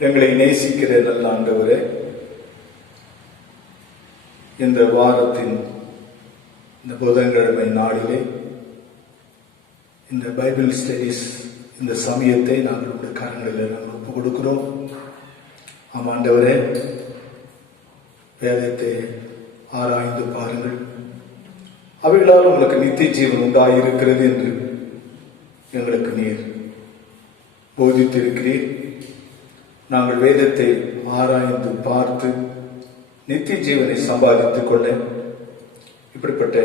எங்களை நேசிக்கிற நல்ல ஆண்டவரே, இந்த வாரத்தின் இந்த புதன்கிழமை நாளிலே இந்த பைபிள் ஸ்டடிஸ் இந்த சமயத்தை நாங்களுடைய கரங்களில் நாங்கள் ஒப்புக் கொடுக்கிறோம். ஆமாண்டவரே, வேதத்தை ஆராய்ந்து பாருங்கள், அவைகளால் உங்களுக்கு நித்திய ஜீவன் உண்டாயிருக்கிறது என்று எங்களுக்கு நீர் போதித்திருக்கிறீர். நாங்கள் வேதத்தை ஆராய்ந்து பார்த்து நித்திய ஜீவனை சம்பாதித்துக் கொள்ள இப்படிப்பட்ட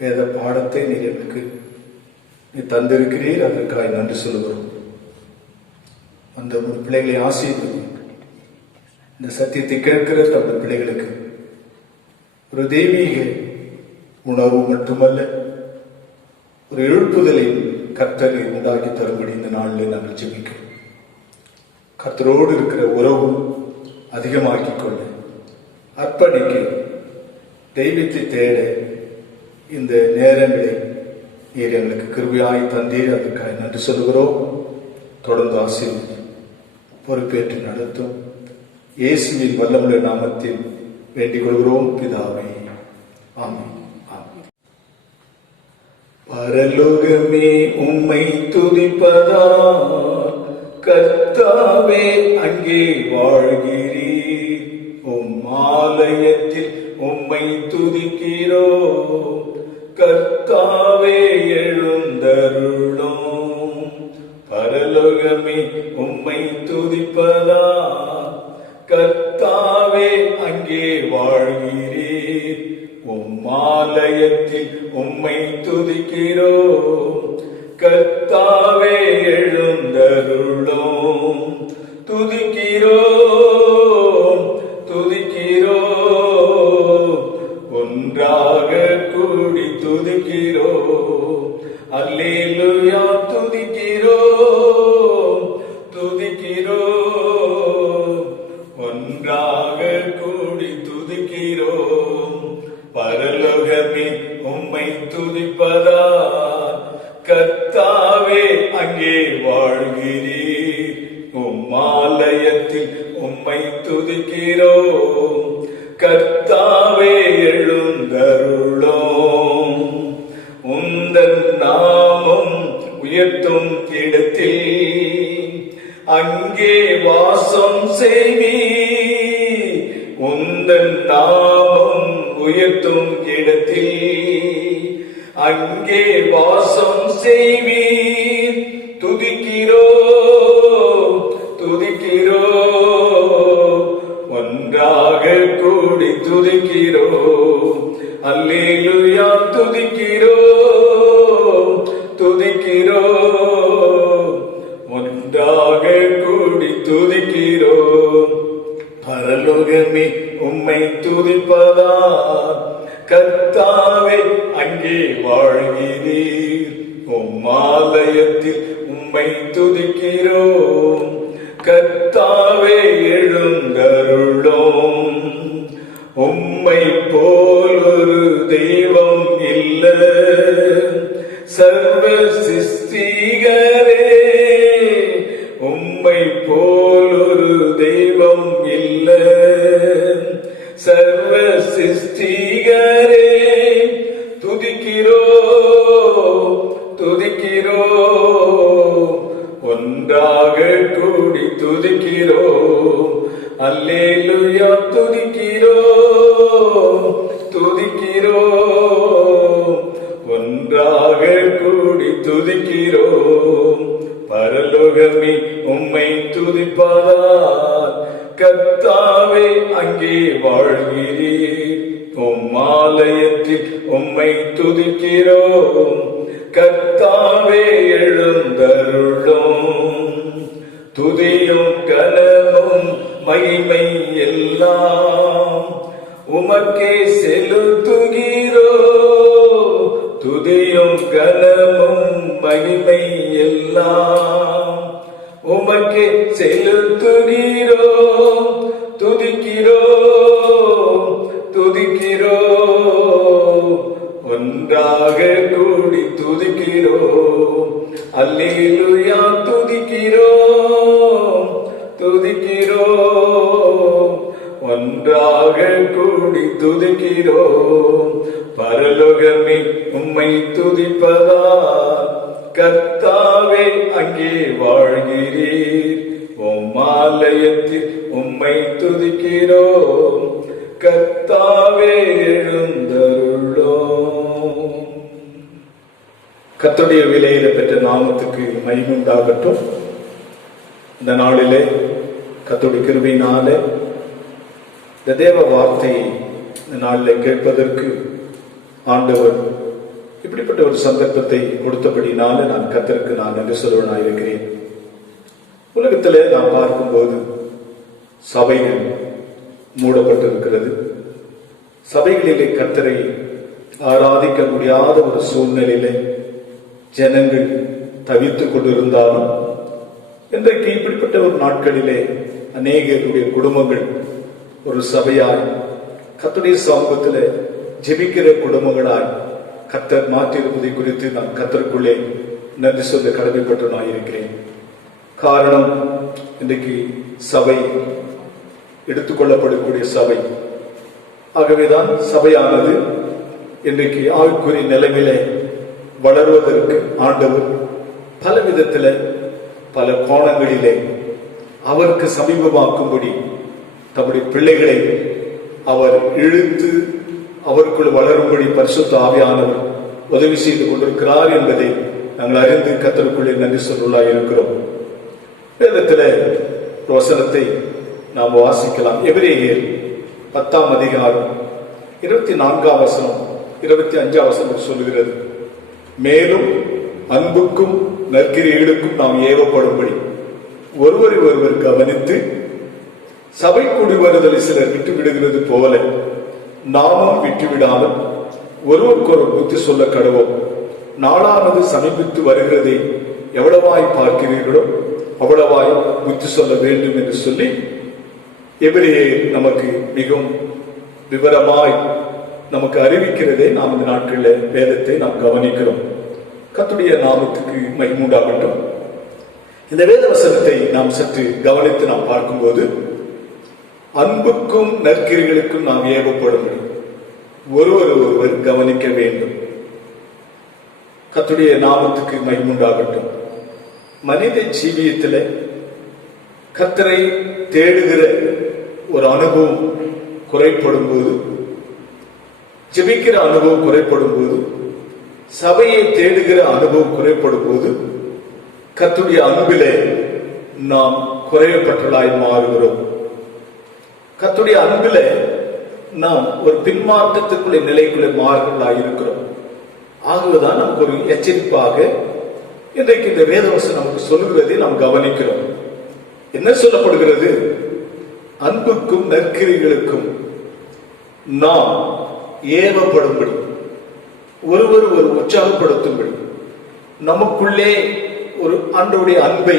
வேத பாடத்தை நீர் எங்களுக்கு தந்திருக்கிறீர். அதற்காக நன்றி சொல்லுகிறோம். அந்த பிள்ளைகளை ஆசீர்வதி. இந்த சத்தியத்தை கேட்கிற அந்த பிள்ளைகளுக்கு ஒரு தெய்வீக உணர்வு மட்டுமல்ல, ஒரு எழுப்புதலை கர்த்தரை உண்டாக்கி தரும்படி இந்த நாளில் நாங்கள் ஜெபிக்கிறோம். கர்த்தரோடு இருக்கிற உறவு அதிகமாக்கிக் கொள்ள, அர்ப்பணிக்க, தெய்வத்தை தேட இந்த நேரங்களை நீர் எங்களுக்கு கிருபையாய் தந்தீர். அதற்காக நன்றி சொல்கிறோம். தொடர்ந்து ஆசீர்வதி, பொறுப்பேற்று நடத்தும். இயேசுவின் வல்லமுள்ள நாமத்தில் வேண்டிக் கொள்கிறோம் பிதாவே, ஆமென். பரலோகமே உம்மை துதிப்பதா, கர்த்தாவே அங்கே வாழ்கிறீர். உம் ஆலயத்தில் உம்மை துதிக்கிறோ, கர்த்தாவே எழுந்தருளும். பரலோகமே உம்மை துதிப்பதா, கர்த்தாவே அங்கே வாழ்கிறீர். உம் ஆலயத்தில் உம்மை துதிக்கிறோ, கர்த்தாவே எழுந்தருளும். துதிக்கிறோ துதிக்கிறோ, ஒன்றாக கூடி துதிக்கிறோ. அல்லேலூயா, துதிக்கிறோ துதிக்கிறோ, ஒன்றாக கூடி துதிக்கிறோ. பரலோகமே உம்மை துதிப்பதா, கர்த்தாவே அங்கே வாழ்கிறீர். உம் ஆலயத்தில் உம்மை துதிக்கிறோ, கர்த்தாவே எழுந்தருளும். உந்தன் நாமம் உயர்த்தும் இடத்தில் அங்கே வாசம் செய்வீர். உந்தன் நாமம் உயர்த்தும் இடத்தில் அங்கே வாசம் செய்வீர். துதிக்கிறோ துதிக்கிறோ, ஒன்றாக கூடி துதிக்கிறோ. அல்லேலூயா, துதிக்கிறோ துதிக்கிறோ, ஒன்றாக கூடி துதிக்கிறோ. பரலோகமே உம்மை துதிப்பதா, கர்த்தாவே அங்கே வாழ்கிறீர். உம் ஆலயத்தில் உம்மை துதிக்கிறோ, கர்த்தாவே எழுந்தருளும். உம்மை போல் ஒரு தெய்வம் இல்ல, சர்வ சிருஷ்டிகரே. உம்மை போல் ஒரு தெய்வம் இல்ல, சர்வ சிருஷ்டிகரே. துதிக்கிறோ துதிக்கிறோ, ஒன்றாக கூடி துதிக்கிறோ. அல்லேலூயா, துதிக்கிறோ துதிக்கிறோ, ஒன்றாக கூடி துதிக்கிறோ. பரலோகமே உம்மை துதிப்பதா, கர்த்தாவே அங்கே வாழ்கிறீர். உம் ஆலயத்தில் உம்மை துதிக்கிறோ, கர்த்தாவே எழுந்தருளும். துதியும் கனமும் மகிமை எல்லாம் உமக்கே செலுத்துகிறோ. துதியும் கனமும் மகிமை எல்லாம் உமக்கே செலுத்துகிறோ. துதிக்கிறோ துதிக்கிறோ, ஒன்றாக கூடி துதிக்கிறோ. அல்லேலூயா, துதிக்கிறோ துதிக்கிறோ. உலகமே உம்மை துதிப்பதா, கர்த்தாவே அங்கே வாழ்கிறீர். உம் ஆலயத்தில் உம்மை துதிக்கிறோம், கர்த்தாவே எழுந்தருளோம். கர்த்தருடைய விலையில பெற்ற நாமத்துக்கு மகிமை உண்டாகட்டும். இந்த நாளிலே கர்த்தருடைய கிருபையினாலே இந்த தேவ வார்த்தையை இந்த நாளில் கேட்பதற்கு ஆண்டவர் இப்படிப்பட்ட ஒரு சந்தர்ப்பத்தை கொடுத்தபடினால நான் கர்த்தருக்கு நான் நன்றி சொல்வனாயிருக்கிறேன். உலகத்திலே நாம் பார்க்கும்போது சபைகள் மூடப்பட்டிருக்கிறது. சபைகளிலே கர்த்தரை ஆராதிக்க முடியாத ஒரு சூழ்நிலையிலே ஜனங்கள் தவித்துக் கொண்டிருந்தாலும் இன்றைக்கு இப்படிப்பட்ட ஒரு நாட்களிலே அநேகருடைய குடும்பங்கள் ஒரு சபையாய் கர்த்தருடைய சமூகத்தில் ஜெபிக்கிற குடும்பங்களாய் கர்த்தர் மாற்றியிருப்பதை குறித்து நான் கர்த்தருக்குள்ளே நன்றி சொல்ல கடமைப்பட்டு நான் இருக்கிறேன். காரணம், இன்றைக்கு சபை எடுத்துக்கொள்ளப்படக்கூடிய சபை. ஆகவேதான் சபையானது இன்றைக்கு ஆவிக்குரிய நிலைமையிலே வளர்வதற்கு ஆண்டவர் பல விதத்தில் பல கோணங்களிலே அவருக்கு சமீபமாக்கும்படி தம்முடைய பிள்ளைகளை அவர் இழுத்து அவருக்குள் வளரும்படி பரிசுத்த ஆவியானவர் உதவி செய்து கொண்டிருக்கிறார் என்பதை நாங்கள் அறிந்து கர்த்தருக்குள்ளே நன்றி சொல்லுள்ளாய் இருக்கிறோம். வேதத்தில் வசனத்தை நாம் வாசிக்கலாம். எபிரேயர் 10ஆம் அதிகாரம் 24ஆம் வசனம் 25ஆம் வசனம் சொல்லுகிறது, மேலும் அன்புக்கும் நற்கிரியைகளுக்கும் நாம் ஏவப்படும்படி ஒருவரை ஒருவர் கவனித்து சபை கூடி வருதலை சிலர் விட்டு விடுகிறது போல நாமும் விட்டுவிடாமல் ஒருவருக்கொரு புத்தி சொல்ல கடவோம். நாளானது சமீபித்து வருகிறதை எவ்வளவாய் பார்க்கிறீர்களோ அவ்வளவாய் புத்தி சொல்ல வேண்டும் என்று சொல்லி எபிரேயர் நமக்கு மிகவும் விவரமாய் நமக்கு அறிவிக்கிறதை நாம் இந்த நாட்களில் வேதத்தை நாம் கவனிக்கிறோம். கர்த்தருடைய நாமத்துக்கு மகிமை உண்டாகட்டும். இந்த வேத வசனத்தை நாம் சற்று கவனித்து நாம் பார்க்கும்போது அன்புக்கும் நற்கிரிகளுக்கும் நாம் ஏவப்படும் ஒருவர் ஒருவர் கவனிக்க வேண்டும். கர்த்தருடைய நாமத்துக்கு மகிமை உண்டாகட்டும். மனித ஜீவியத்தில் கர்த்தரை தேடுகிற ஒரு அனுபவம் குறைப்படும் போது, ஜெபிக்கிற அனுபவம் குறைப்படும் போது, சபையை தேடுகிற அனுபவம் குறைப்படும் போது கர்த்தருடைய அன்பிலே நாம் குறையப்பட்டவர்களாய் மாறுகிறோம். கர்த்தருடைய அன்பிலே நாம் ஒரு பின்மாற்றத்துக்குள்ள நிலைக்குள்ளே மாறுவர்களாய் இருக்கிறோம். ஆகவேதான் நமக்கு ஒரு எச்சரிப்பாக இன்றைக்கு இந்த வேதவசனம் நமக்கு சொல்லுகிறதை நாம் கவனிக்கிறோம். என்ன சொல்லப்படுகிறது? அன்புக்கும் நற்கிரிகளுக்கும் நாம் ஏவப்படும்படி, ஒருவர் ஒரு உற்சாகப்படுத்தும்படி, நமக்குள்ளே ஒரு ஆண்டவருடைய அன்பை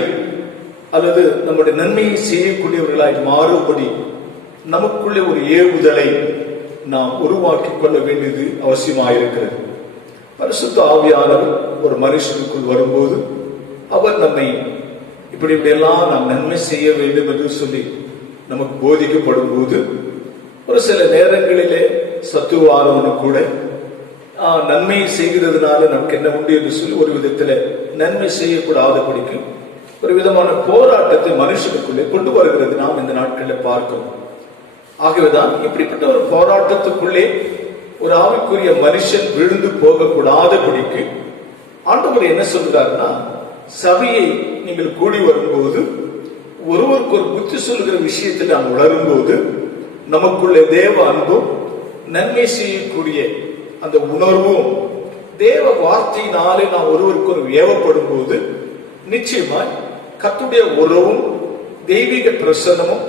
அல்லது நம்முடைய நன்மையை செய்யக்கூடியவர்களாய் மாறும்படி நமக்குள்ளே ஒரு ஏவுதலை நாம் உருவாக்கி கொள்ள வேண்டியது அவசியமாயிருக்கிறது. பரிசுத்த ஆவியானவர் ஒரு மனுஷனுக்குள் வரும்போது அவர் நம்மை இப்படியெல்லாம் நாம் நன்மை செய்ய வேண்டும் என்று சொல்லி நமக்கு போதிக்கப்படும் போது ஒரு சில நேரங்களிலே சத்துவானவனு கூட நன்மை செய்கிறதுனால நமக்கு என்ன உண்டு என்று சொல்லி ஒரு விதத்தில் நன்மை செய்யக்கூடாத படிக்கும் ஒரு விதமான போராட்டத்தை மனுஷனுக்குள்ளே கொண்டு வருகிறது நாம் இந்த நாட்களில் பார்க்கிறோம். ஆகவேதான் இப்படிப்பட்ட ஒரு போராட்டத்துக்குள்ளே ஒரு ஆவிக்குரிய மனுஷன் விழுந்து போகக்கூடாத படிக்கு ஆண்டவர் என்ன சொல்றாருன்னா, சபையை நீங்கள் கூடி வரும்போது ஒருவருக்கு ஒரு புத்தி சொல்கிற விஷயத்தில் நாம் உணரும் போது நமக்குள்ளே தேவ அன்பும் நன்மை செய்யக்கூடிய அந்த உணர்வும் தேவ வார்த்தையினாலே நாம் ஒருவருக்கு ஒரு ஏவப்படும் போது நிச்சயமாய் கர்த்தருடைய உறவும் தெய்வீக பிரசன்னமும்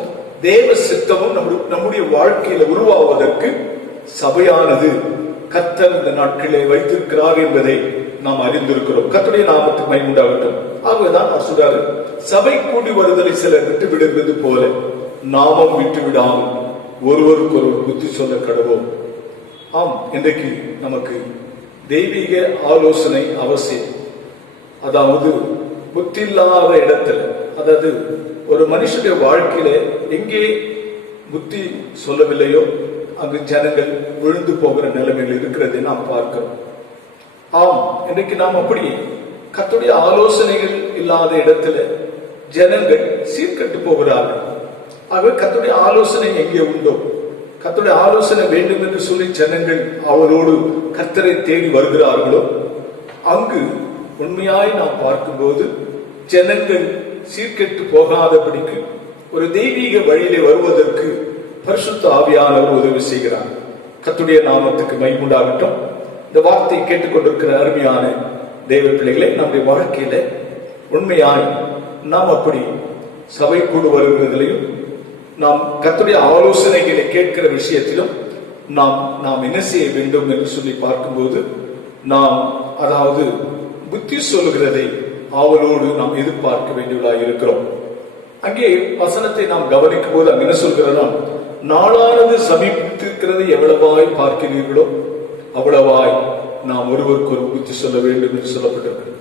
தேவ சித்தமும் நம்முடைய வாழ்க்கையில உருவாவதற்கு சபையானது கர்த்தர் இந்த நாட்களிலே வைத்திருக்கிறார் என்பதை நாம் அறிந்திருக்கிறோம். கர்த்தருடைய நாமத்துக்கு மகிமை உண்டாகட்டும். ஆகவேதான் அவர் சொல்றாரு, சபை கூடி வருதலை சிலர் விட்டு விடுகிறது போல நாமும் விட்டு விடாமல் ஒருவருக்கு ஒரு புத்தி சொல்ல கடவோம். ஆம், இன்றைக்கு நமக்கு தெய்வீக ஆலோசனை அவசியம். அதாவது புத்தி இல்லாத இடத்துல, அதாவது ஒரு மனுஷனுடைய வாழ்க்கையில எங்கே புத்தி சொல்லவில்லையோ அங்கு ஜனங்கள் விழுந்து போகிற நிலைமையில் இருக்கிறதை நாம் பார்க்கிறோம். ஆம், இன்றைக்கு நாம் அப்படி கர்த்தருடைய ஆலோசனைகள் இல்லாத இடத்துல ஜனங்கள் சீர்கட்டு போகிறார்கள். ஆகவே கர்த்தருடைய ஆலோசனை எங்கே உண்டோ, கர்த்தருடைய ஆலோசனை வேண்டும் என்று சொல்லி ஜனங்கள் அவளோடு கர்த்தரை தேடி வருகிறார்களோ அங்கு உண்மையாய் நாம் பார்க்கும்போது ஜனங்கள் சீர்கெட்டு போகாதபடிக்கு ஒரு தெய்வீக வழியிலே வருவதற்கு பரிசுத்த ஆவியானவர் உதவி செய்கிறார். கர்த்தருடைய நாமத்துக்கு மகிமை உண்டாகட்டும். இந்த வார்த்தையை கேட்டுக்கொண்டிருக்கிற அருமையான தேவ பிள்ளைகளே, நம்முடைய வாழ்க்கையில உண்மையாய் நாம் அப்படி சபை கூடு வருகிறதிலையும் நாம் கர்த்தருடைய ஆலோசனைகளை கேட்கிற விஷயத்திலும் நாம் என்ன செய்ய வேண்டும் என்று சொல்லி பார்க்கும்போது நாம் அதாவது புத்தி சொல்லுகிறதை ஆவலோடு நாம் எதிர்பார்க்க வேண்டியவர்களாக இருக்கிறோம். அங்கே வசனத்தை நாம் கவனிக்கும் போது அங்க என்ன சொல்கிறோம், நாளானது சமீபித்திருக்கிறது எவ்வளவாய் பார்க்கிறீர்களோ அவ்வளவாய் நாம் ஒருவருக்கு ஒரு புத்தி சொல்ல வேண்டும் என்று சொல்லப்பட்டிருக்கிறது.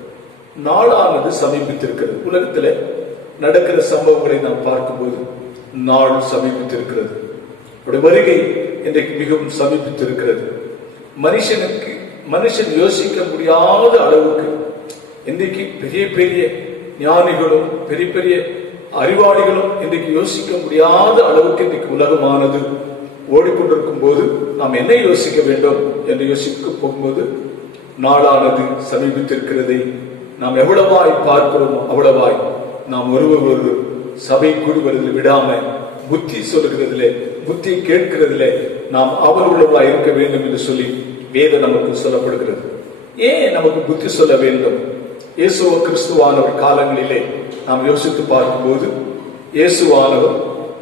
நாளானது சமீபித்திருக்கிறது. உலகத்தில் நடக்கிற சம்பவங்களை நாம் பார்க்கும்போது நாள் சமீபித்திருக்கிறது. வருகை இன்றைக்கு மிகவும் சமீபித்திருக்கிறது. மனுஷன் யோசிக்க முடியாத அளவுக்கு இன்றைக்கு பெரிய பெரிய ஞானிகளும் பெரிய பெரிய அறிவாளிகளும் இன்றைக்கு யோசிக்க முடியாத அளவுக்கு இன்றைக்கு உலகமானது ஓடிக்கொண்டிருக்கும் போது நாம் என்ன யோசிக்க வேண்டும் என்று யோசிக்க போகும்போது நாளானது சமீபித்திருக்கிறதை நாம் எவ்வளவாய் பார்க்கிறோமோ அவ்வளவாய் நாம் ஒருவர் சபை கூடி வருவதில் விடாம புத்தி சொல்லுகிறதிலே புத்தி கேட்கிறதிலே நாம் அவர்களுள்ளவாய் இருக்க வேண்டும் என்று சொல்லி வேதம் நமக்கு சொல்லப்படுகிறது. ஏன் நமக்கு புத்தி சொல்ல வேண்டும்? இயேசுவ கிறிஸ்துவானவர் காலங்களிலே நாம் யோசித்து பார்க்கும்போது இயேசுவானவர்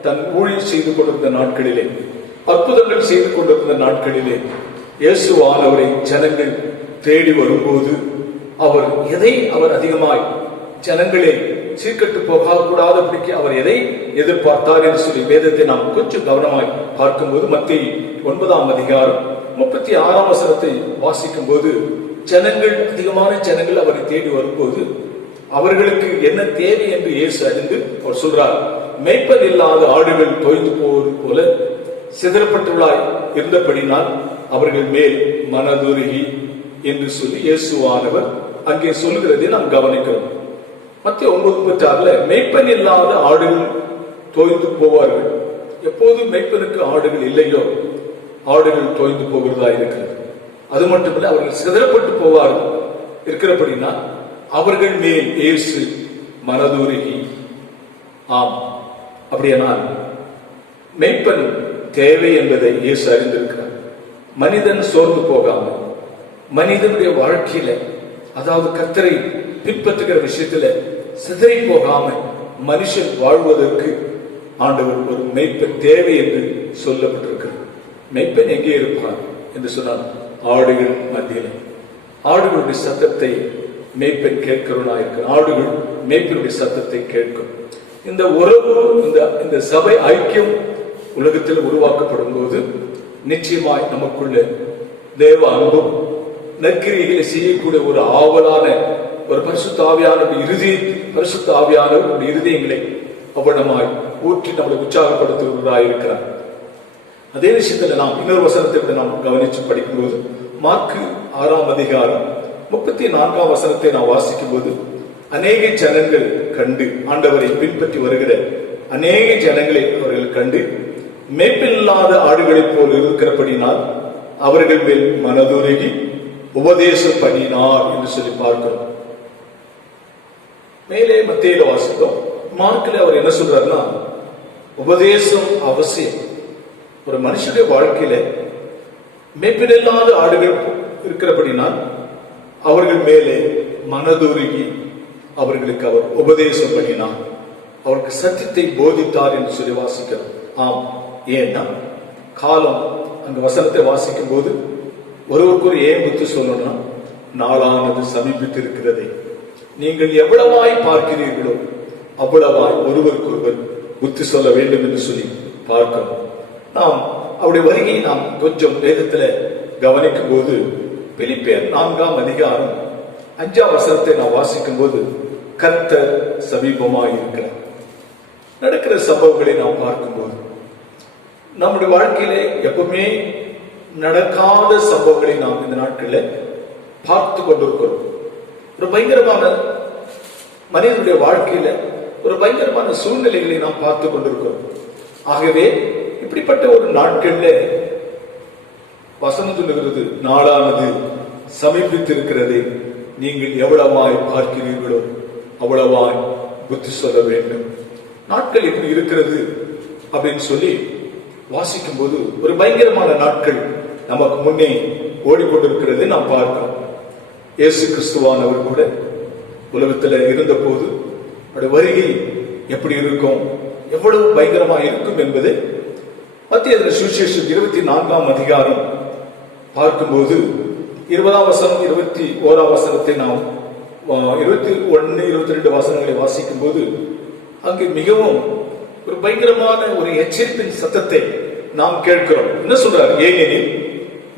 தன் ஊழியம் செய்து கொண்டிருந்த நாட்களிலே, அற்புதங்கள் செய்து கொண்டிருந்த நாட்களிலே இயேசுவானவரை ஜனங்கள் தேடி வரும்போது அவர் அதிகமாய் ஜனங்களே சீர்கட்டு போகக்கூடாதபடிக்கு அவர் எதை எதிர்பார்த்தார் என்று சொல்லி வேதத்தை நாம் கொஞ்சம் கவனமாய் பார்க்கும்போது மத்தேயு 9ஆம் அதிகாரம் 36ஆம் வசனத்தை வாசிக்கும் போது ஜனங்கள் அதிகமான ஜனங்கள் அவரை தேடி வரும்போது அவர்களுக்கு என்ன தேவை என்று இயேசு அறிந்து அவர் சொல்றார், மேய்ப்பன் இல்லாத ஆடுகள் தொய்ந்து போவது போல சிதறப்பட்டுள்ளாய் இருந்தபடினால் அவர்கள் மேல் மனதுருகி என்று சொல்லி இயேசுவானவர் அங்கே சொல்லுகிறதை நாம் கவனிக்கிறோம். மத்திய 9:36 மேய்ப்பன் இல்லாத ஆடுகள் தோய்ந்து போவார்கள். எப்போது மேய்ப்பனுக்கு ஆடுகள் இல்லையோ ஆடுகள் தோய்ந்து போகிறதா இருக்கிறது. அது மட்டுமல்ல, அவர்கள் சிதறப்பட்டு போவார்கள் இருக்கிறபடினா அவர்கள் மேல் இயேசு மனதுருகி. ஆம், அப்படியானால் மேய்ப்பன் தேவை என்பதை இயேசு அறிந்திருக்கிறார். மனிதன் சோர்ந்து போகாமல் மனிதனுடைய வாழ்க்கையில அதாவது கர்த்தரை பின்பற்றுகிற விஷயத்துல சிதறி போகாம மனுஷன் வாழ்வதற்கு ஆண்டவர் ஒரு மேய்ப்பன் தேவை என்று சொல்லப்பட்டிருக்கிறது. மேய்ப்பன் எங்கே இருப்பார் என்று சொன்னால் ஆடுகள் மத்தியில். ஆடுகளுடைய சத்தத்தை மேய்ப்பன் கேட்கிறவனாயிருக்க ஆடுகள் மேய்ப்பனுடைய சத்தத்தை கேட்கும். இந்த உறவு இந்த சபை ஐக்கியம் உலகத்தில் உருவாக்கப்படும் போது நிச்சயமாய் நமக்குள்ள தேவ அன்பும் நற்கிரிகளை செய்யக்கூடிய ஒரு ஆவலான ஒரு பரிசுத்த ஆவியான இருதயங்களை அவ்வளமாய் ஊற்றி நம்மளை உற்சாகப்படுத்துவதாயிருக்கிறார். அதே விஷயத்துல நாம் இன்னொரு வசனத்தை நாம் கவனிச்சு படிக்கும்போது மார்க்கு 6ஆம் அதிகாரம் 34ஆம் வசனத்தை நாம் வாசிக்கும் போது அநேக ஜனங்கள் கண்டு ஆண்டவரை பின்பற்றி வருகிற அநேக ஜனங்களை அவர்கள் கண்டு மேய்ப்பில்லாத ஆடுகளைப் போல் இருக்கிறபடினால் அவர்கள் மேல் மனதுருகி உபதேசம் பண்ணினார் என்று சொல்லி பார்க்கிறோம். மேலே மத்தேயுல வாசித்தோம். மார்க்கில் அவர் என்ன சொல்றாருன்னா, உபதேசம் அவசியம். ஒரு மனுஷனுடைய வாழ்க்கையில மேய்ப்பில்லாத ஆடுகள் இருக்கிறபடினால் அவர்கள் மேலே மனதுருகி அவர்களுக்கு அவர் உபதேசம் பண்ணினார், அவருக்கு சத்தியத்தை போதித்தார் என்று சொல்லி வாசிக்கிறோம். ஆம், ஏன்னா காலம் அந்த வசனத்தை வாசிக்கும் போது ஒருவருக்கு ஏன் புத்தி சொல்லணும்னா, நாளானது சமீபித்து இருக்கிறதை நீங்கள் எவ்வளவாய் பார்க்கிறீர்களோ அவ்வளவாய் ஒருவருக்கு ஒருவர் புத்தி சொல்ல வேண்டும் என்று சொல்லி பார்க்கணும். நாம் அவருடைய வருகையை நாம் கொஞ்சம் வேதத்துல கவனிக்கும் போது பிலிப்பியர் 4ஆம் அதிகாரம் 5ஆம் வசனத்தை நாம் வாசிக்கும் போது கர்த்தர் சமீபமாய் இருக்கிறார். நடக்கிற சம்பவங்களை நாம் பார்க்கும்போது நம்முடைய வாழ்க்கையில எப்பவுமே நடக்காத சம்பவங்களை நாம் இந்த நாட்களில் பார்த்து கொண்டிருக்கிறோம். ஒரு பயங்கரமான மனிதனுடைய வாழ்க்கையில ஒரு பயங்கரமான சூழ்நிலைகளை நாம் பார்த்து கொண்டிருக்கிறோம். ஆகவே இப்படிப்பட்ட ஒரு நாட்கள்ல வசனம் சொல்லுகிறது, நாளானது சமீபித்திருக்கிறது, நீங்கள் எவ்வளவாய் பார்க்கிறீர்களோ அவ்வளவாய் புத்தி சொல்ல வேண்டும். நாட்கள் எப்படி இருக்கிறது அப்படின்னு சொல்லி வாசிக்கும் போது ஒரு பயங்கரமான நாட்கள் நமக்கு முன்னே ஓடிக்கொண்டிருக்கிறது நாம் பார்க்கிறோம். இயேசு கிறிஸ்துவானவர் கூட உலகத்தில் இருந்த போது அவருடைய வருகை எப்படி இருக்கும், எவ்வளவு பயங்கரமா இருக்கும் என்பது மத்திய சுவிசேஷம் 24ஆம் அதிகாரம் பார்க்கும்போது 20ஆம் வசனம் 21ஆம் வசனத்தை நாம் 21, 22 வசனங்களை வாசிக்கும் போது அங்கு மிகவும் ஒரு பயங்கரமான ஒரு எச்சரிப்பின் சத்தத்தை நாம் கேட்கிறோம். என்ன சொல்றார்? ஏனெனில்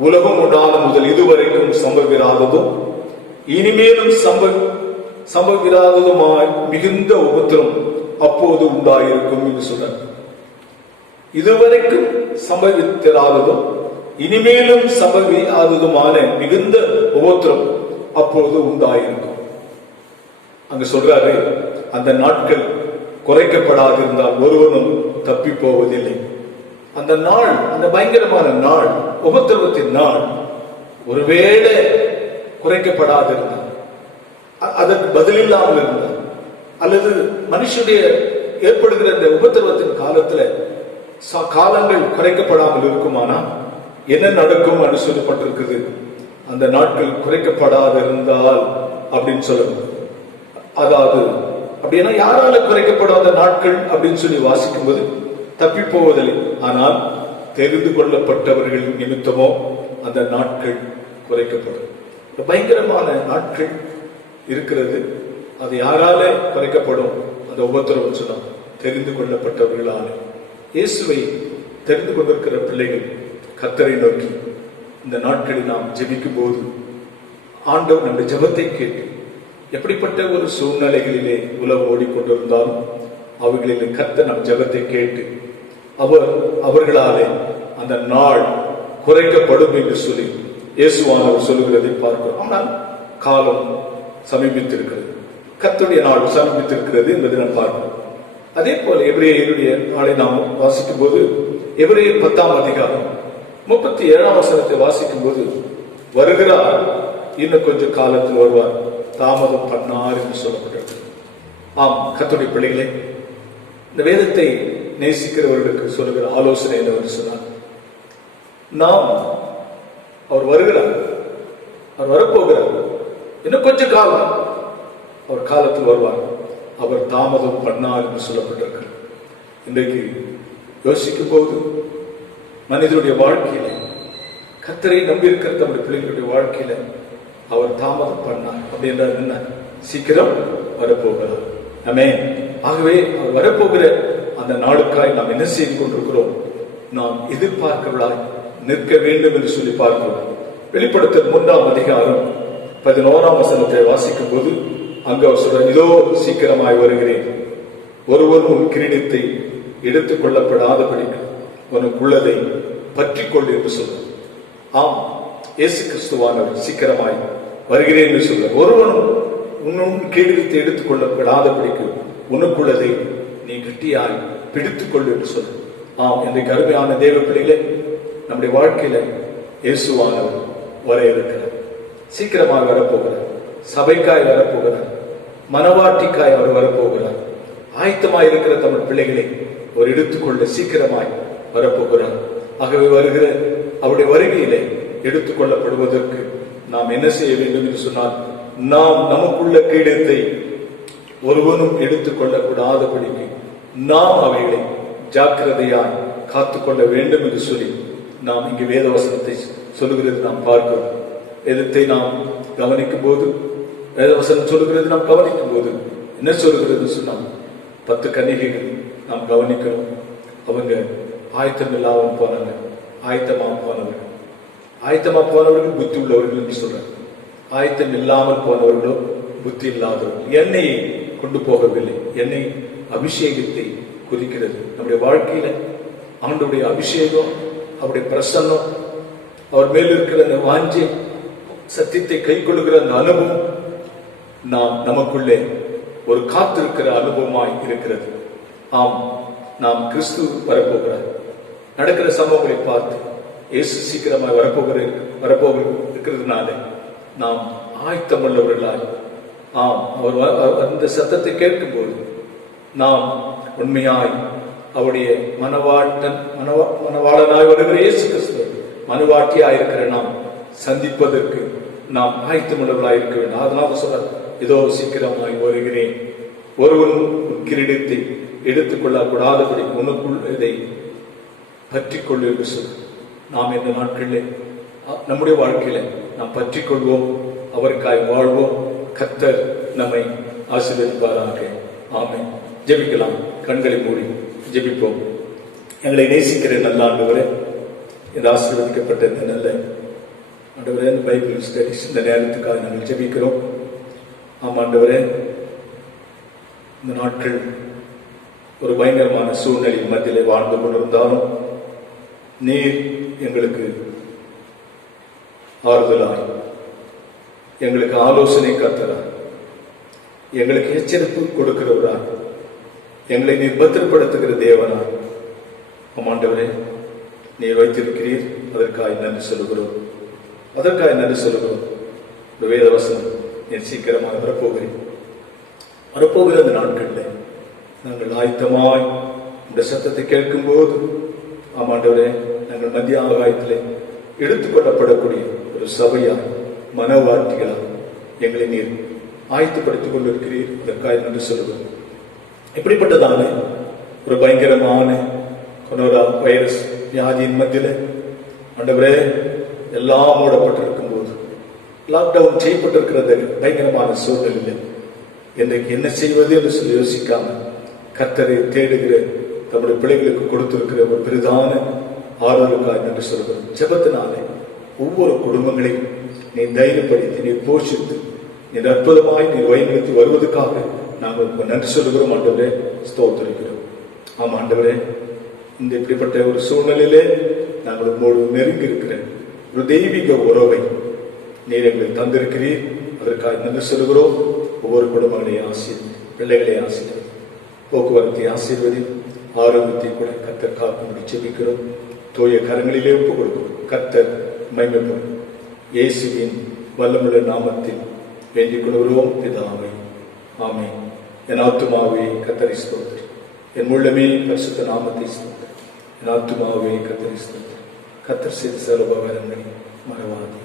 உலகம் உண்டான முதல் இதுவரைக்கும் சம்பவிராததும் இனிமேலும் சம்பவிராததுமாய் மிகுந்த உபத்திரம் அப்போது உண்டாயிருக்கும் என்று சொல்றார். இதுவரைக்கும் சம்பவித்திராததும் இனிமேலும் சம்பவியாததுமான மிகுந்த உபத்திரம் அப்போது உண்டாயிருக்கும். அங்கு சொல்றாரு, அந்த நாட்கள் குறைக்கப்படாதிருந்தால் ஒருவனும் தப்பி போவதில்லை. அந்த நாள், அந்த பயங்கரமான நாள், உபத்திரவத்தின் நாள் ஒருவேளை குறைக்கப்படாதிருந்தால், அதற்கு பதிலில்லாமல் இருந்தால், அல்லது மனுஷனுடைய ஏற்படுகிற இந்த உபத்திரவத்தின் காலத்துல காலங்கள் குறைக்கப்படாமல் இருக்குமானா என்ன நடக்கும் என்று சொல்லப்பட்டிருக்குது? அந்த நாட்கள் குறைக்கப்படாதிருந்தால் அப்படின்னு சொல்லணும். அதாவது அப்படின்னா யாரால குறைக்கப்படாத நாட்கள் அப்படின்னு சொல்லி வாசிக்கும் போது தப்பி போவதில்லை. ஆனால் தெரிந்து கொள்ளப்பட்டவர்கள் நிமித்தமோ அந்த நாட்கள் குறைக்கப்படும். பயங்கரமான நாட்கள் இருக்கிறது. அது யாரால குறைக்கப்படும்? அந்த உபத்திரவம் சொன்னோம், தெரிந்து கொள்ளப்பட்டவர்களால. இயேசுவை தெரிந்து கொண்டிருக்கிற பிள்ளைகள் கர்த்தரை நோக்கி இந்த நாட்களில் நாம் ஜெபிக்கும் போது ஆண்டவர் நம்முடைய ஜெபத்தை கேட்டு எப்படிப்பட்ட ஒரு சூழ்நிலைகளிலே உலகம் ஓடிக்கொண்டிருந்தாலும் அவர்களிலே கர்த்தர் நம் ஜெபத்தை கேட்டு அவர்களாலே அந்த நாள் குறைக்கப்படும் என்று சொல்லி இயேசுவானவர் சொல்லுகிறதை பார்க்கிறோம். ஆனால் காலம் சமீபித்திருக்கிறது, கர்த்தருடைய நாள் சமீபித்திருக்கிறது என்பதை நாம் பார்க்கிறோம். அதே போல எபிரேயருடைய நாளை நாம் வாசிக்கும் போது எபிரேயர் 10ஆம் அதிகாரம் 37ஆம் வசனத்தை வாசிக்கும் போது வருகிறார், இன்னும் கொஞ்சம் காலத்தில் வருவார், தாமதம் பண்ணார் என்று சொல்லப்பட்டிருக்கு. ஆம், கர்த்தருடைய பிள்ளைகளே, இந்த வேதத்தை நேசிக்கிறவர்களுக்கு சொல்லுகிற ஆலோசனை என்னவென்று சொன்னார், நாம் அவர் வருகிறார், அவர் வரப்போகிறார், இன்னும் கொஞ்சம் காலம், அவர் காலத்தில் வருவார், அவர் தாமதம் பண்ணார் என்று சொல்லப்பட்டிருக்கிறார். இன்றைக்கு யோசிக்கும் போது மனிதனுடைய வாழ்க்கையில கர்த்தரை நம்பியிருக்கிற நம்முடைய பிள்ளைகளுடைய வாழ்க்கையில அவர் தாமதம் பண்ணார் அப்படின்றார். என்ன? சீக்கிரம் வரப்போகிறார். ஆமென். ஆகவே அவர் வரப்போகிற அந்த நாளுக்காய் நாம் என்ன செய்து கொண்டிருக்கிறோம்? நாம் எதிர்பார்க்கிறவர்களாய் நிற்க வேண்டும் என்று சொல்லி பார்க்கிறோம். வெளிப்படுத்தல் 3ஆம் அதிகாரம் 11ஆம் வசனத்தை வாசிக்கும் போது அங்கு அவர் சொல்றார், இதோ சீக்கிரமாய் வருகிறேன், ஒருவரும் உன் கிரீடத்தை எடுத்துக் கொள்ளப்படாதபடி உனக்குள்ளதை பற்றி கொண்டு என்று சொல்றார். ஆம், இயேசு கிறிஸ்துவானவர் சீக்கிரமாய் வருகிறேன் என்று சொல்றார். ஒருவனும் உன் கிரீடத்தை எடுத்துக் கொள்ளப்படாதபடிக்கு உனக்குள்ளதை நீ கட்டியாய் பிடித்துக் கொண்டு என்று சொல்ற. ஆம், இன்றைக்கு அருமையான தேவ பிள்ளைகளே, நம்முடைய வாழ்க்கையில இயேசுவானவர் வர இருக்கிறார், சீக்கிரமாக வரப்போகிறார், சபைக்காய் வரப்போகிறார், மனவாட்டிக்காய் அவர் வரப்போகிறார். ஆயத்தமாய் இருக்கிற தமிழ் பிள்ளைகளை ஒரு எடுத்துக்கொள்ள சீக்கிரமாய் வரப்போகிறார். ஆகவே வருகிற அவருடைய வருகையிலே எடுத்துக் கொள்ளப்படுவதற்கு நாம் என்ன செய்ய வேண்டும் என்று சொன்னால், நாம் நமக்குள்ள கிரீடத்தை ஒருவனும் எடுத்துக் கொள்ளக்கூடாதபடிக்கு நாம் அவைகளை ஜாக்கிரதையாய் காத்துக்கொள்ள வேண்டும் என்று சொல்லி நாம் இங்கு வேதவசனத்தை சொல்லுகிறது நாம் பார்க்கிறோம். வேதத்தை நாம் கவனிக்கும் போது, வேதவசனம் சொல்லுகிறது நாம் கவனிக்கும் போது என்ன சொல்லுகிறது சொன்னால், 10 கன்னிகைகள் நாம் கவனிக்கிறோம். அவங்க ஆயத்தம் இல்லாமல் போனாங்க, ஆயத்தமா போனவர்கள் புத்தி உள்ளவர்கள் என்று சொல்றாங்க. ஆயத்தம் இல்லாமல் போனவர்களோ புத்தி இல்லாதவர்கள். எண்ணெயை கொண்டு போகவில்லை, எண்ணெய் அபிஷேகத்தை குறிக்கிறது. நம்முடைய வாழ்க்கையில ஆண்டவருடைய அபிஷேகம், அவருடைய பிரசன்னம், அவர் மேல் இருக்கிற அந்த வாஞ்சை, சத்தியத்தை கை கொள்ளுகிற அந்த அனுபவம் நமக்குள்ளே ஒரு காத்திருக்கிற அனுபவமாய் இருக்கிறது. ஆம், நாம் கிறிஸ்து வரப்போகிறார். நடக்கிற சம்பவங்களை பார்த்து இயேசு சீக்கிரமாய் வரப்போக இருக்கிறதுனால நாம் ஆயத்தமுள்ளவர்களாய், ஆம், அவர் அந்த சத்தத்தை கேட்கும்போது நாம் உண்மையாய் அவருடைய மனவாளனாய் வருகிற இயேசு கிறிஸ்து மனவாட்டியாயிருக்கிற நாம் சந்திப்பதற்கு நாம் ஆயத்தமுள்ளவர்களாய் இருக்க வேண்டும். அதனால சொல்றார், இதோ சீக்கிரமாய் வருகிறேன், ஒருவனும் கிரீடத்தை எடுத்துக் கொள்ளக்கூடாதபடி உனக்குள் இதை பற்றி கொள்ளு என்று சொல்ல. நாம் இந்த நாட்களிலே நம்முடைய வாழ்க்கையில நாம் பற்றி கொள்வோம், அவருக்காய் வாழ்வோம். கர்த்தர் நம்மை ஆசீர்வதிப்பாராக. ஆமென். ஜெபிக்கலாம். கண்களை மூடி ஜெபிப்போம். எங்களை நேசிக்கிற நல்ல ஆண்டவரே, இந்த ஆசீர்வதிக்கப்பட்ட இந்த நல்ல ஆண்டவரே, இந்த பைபிள் ஸ்டடிஸ் இந்த நேரத்துக்காக நாங்கள் ஜெபிக்கிறோம். ஆம் ஆண்டவரே, இந்த நாட்கள் ஒரு பயங்கரமான சூழ்நிலை மத்தியிலே வாழ்ந்து கொண்டிருந்தாலும் நீர் எங்களுக்கு ஆறுதலாய், எங்களுக்கு ஆலோசனை கர்த்தராய், எங்களுக்கு எச்சரிப்பு கொடுக்கிறவராய், எங்களை நீர் பத்திரப்படுத்துகிற தேவனாய் ஆண்டவரே நீர் வைத்திருக்கிறீர். அதற்காக நன்றி சொல்லுகிறோம். இந்த வேதவசனம் என் சீக்கிரமாக வரப்போகிற அந்த நாட்களில் நாங்கள் ஆயத்தமாய் இந்த சத்தத்தை கேட்கும் போது ஆமாண்டவரே, நாங்கள் மத்திய ஆகாயத்திலே எடுத்துக்கொள்ளப்படக்கூடிய ஒரு சபையாய், மனவாட்டிகளாய் எங்களை நீர் ஆயத்தப்படுத்திக் கொண்டிருக்கிறீர். அதற்காக நன்றி சொல்லுவோம். இப்படிப்பட்டதான ஒரு பயங்கரமான கொரோனா வைரஸ் வியாதியின் மத்தியில ஆண்டவரே எல்லாம் மூடப்பட்டிருக்கும் போது, லாக்டவுன் செய்யப்பட்டிருக்கிறது பயங்கரமான சூழ்நிலையில் இன்றைக்கு என்ன செய்வது என்று சொல்லி யோசிக்காம கர்த்தரை தேடுகிற தம்முடைய பிள்ளைகளுக்கு கொடுத்திருக்கிற ஒரு பெரிதான ஆறுதலுக்காக நன்றி சொல்கிறோம். ஜெபத்தினாலே ஒவ்வொரு குடும்பங்களையும் நீ தைரியப்படுத்தி, நீ போஷித்து, நீ அற்புதமாய் நீ வழிநடத்தி வருவதற்காக நாங்கள் நன்றி சொல்லுகிறோம். ஆண்டவரே ஸ்தோத்திரிக்கிறோம். ஆமா ஆண்டவரே, இந்த இப்படிப்பட்ட ஒரு சூழ்நிலையிலே நாங்கள் உங்களோடு நெருங்கி இருக்கிற ஒரு தெய்வீக உறவை நீர் எங்களுக்கு தந்திருக்கிறீர். அதற்காக நன்றி சொல்லுகிறோம். ஒவ்வொரு குடும்பங்களையும் பிள்ளைகளை ஆசீர்வதி, போக்குவரத்தை ஆசீர்வதி, ஆரோக்கியத்தை கூட கர்த்தர் காக்கும்படி ஜெபிக்கிறோம். தூய கரங்களிலே ஒப்புக் கொடுக்கிறோம். கர்த்தர் மகிமைப்படும் இயேசுவின் வல்லமுள்ள நாமத்தில் வேண்டிக் கொள்கிறோம் பிதாவே. ஆமென். என் ஆத்துமாவே கர்த்தரை ஸ்தோத்திரி, என் உள்ளமே பரிசுத்த நாமத்தை ஸ்தோத்திரி, என் ஆத்துமாவே கர்த்தரை ஸ்தோத்திரி. கர்த்தர் செய்த சர்வ உபகாரங்களை மறவாதே.